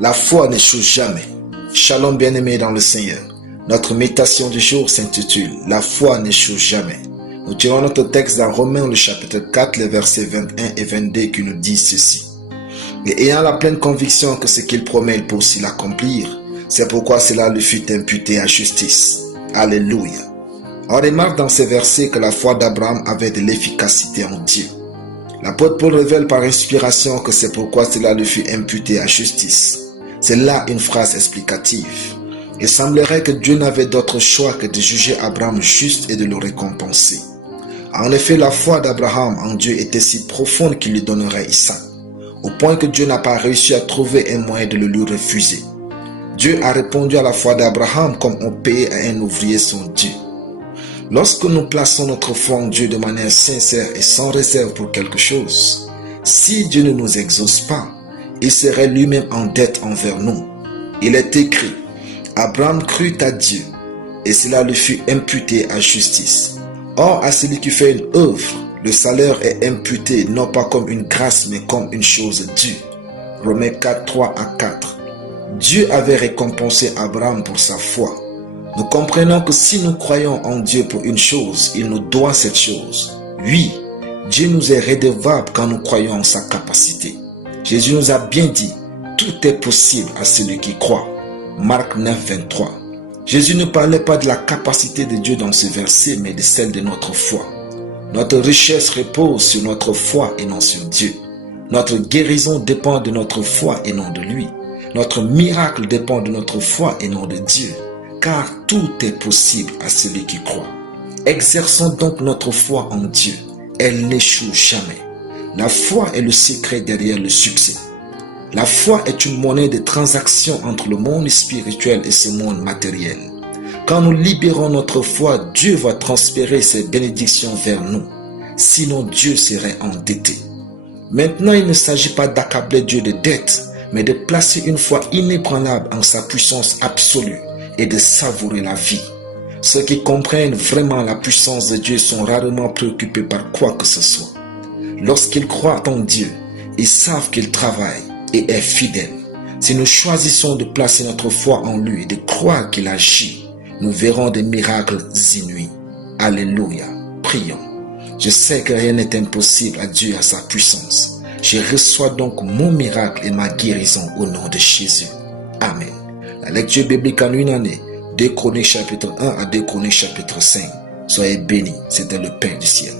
La foi n'échoue jamais. Shalom bien-aimés dans le Seigneur. Notre méditation du jour s'intitule « La foi n'échoue jamais ». Nous tirons notre texte dans Romains le chapitre 4, les versets 21 et 22 qui nous disent ceci. « Et ayant la pleine conviction que ce qu'il promet, il peut aussi l'accomplir, c'est pourquoi cela lui fut imputé à justice. » Alléluia. On remarque dans ces versets que la foi d'Abraham avait de l'efficacité en Dieu. L'apôtre Paul révèle par inspiration que c'est pourquoi cela lui fut imputé à justice. C'est là une phrase explicative. Il semblerait que Dieu n'avait d'autre choix que de juger Abraham juste et de le récompenser. En effet, la foi d'Abraham en Dieu était si profonde qu'il lui donnerait Isaac, au point que Dieu n'a pas réussi à trouver un moyen de le lui refuser. Dieu a répondu à la foi d'Abraham comme on payait à un ouvrier son dû. Lorsque nous plaçons notre foi en Dieu de manière sincère et sans réserve pour quelque chose, si Dieu ne nous exauce pas, il serait lui-même en dette envers nous. Il est écrit, Abraham crut à Dieu, et cela lui fut imputé à justice. Or, à celui qui fait une œuvre, le salaire est imputé non pas comme une grâce, mais comme une chose due. Romains 4, 3 à 4. Dieu avait récompensé Abraham pour sa foi. Nous comprenons que si nous croyons en Dieu pour une chose, il nous doit cette chose. Oui, Dieu nous est redevable quand nous croyons en sa capacité. Jésus nous a bien dit, tout est possible à celui qui croit. Marc 9, 23. Jésus ne parlait pas de la capacité de Dieu dans ce verset, mais de celle de notre foi. Notre richesse repose sur notre foi et non sur Dieu. Notre guérison dépend de notre foi et non de lui. Notre miracle dépend de notre foi et non de Dieu. Car tout est possible à celui qui croit. Exerçons donc notre foi en Dieu. Elle n'échoue jamais. La foi est le secret derrière le succès. La foi est une monnaie de transaction entre le monde spirituel et ce monde matériel. Quand nous libérons notre foi, Dieu va transférer ses bénédictions vers nous. Sinon, Dieu serait endetté. Maintenant, il ne s'agit pas d'accabler Dieu de dettes, mais de placer une foi inébranlable en sa puissance absolue et de savourer la vie. Ceux qui comprennent vraiment la puissance de Dieu sont rarement préoccupés par quoi que ce soit. Lorsqu'ils croient en Dieu, ils savent qu'il travaille et est fidèle. Si nous choisissons de placer notre foi en lui et de croire qu'il agit, nous verrons des miracles inouïs. Alléluia. Prions. Je sais que rien n'est impossible à Dieu et à sa puissance. Je reçois donc mon miracle et ma guérison au nom de Jésus. Amen. La lecture biblique en une année, 2 Chroniques chapitre 1 à 2 Chroniques chapitre 5. Soyez bénis, c'était le Père du ciel.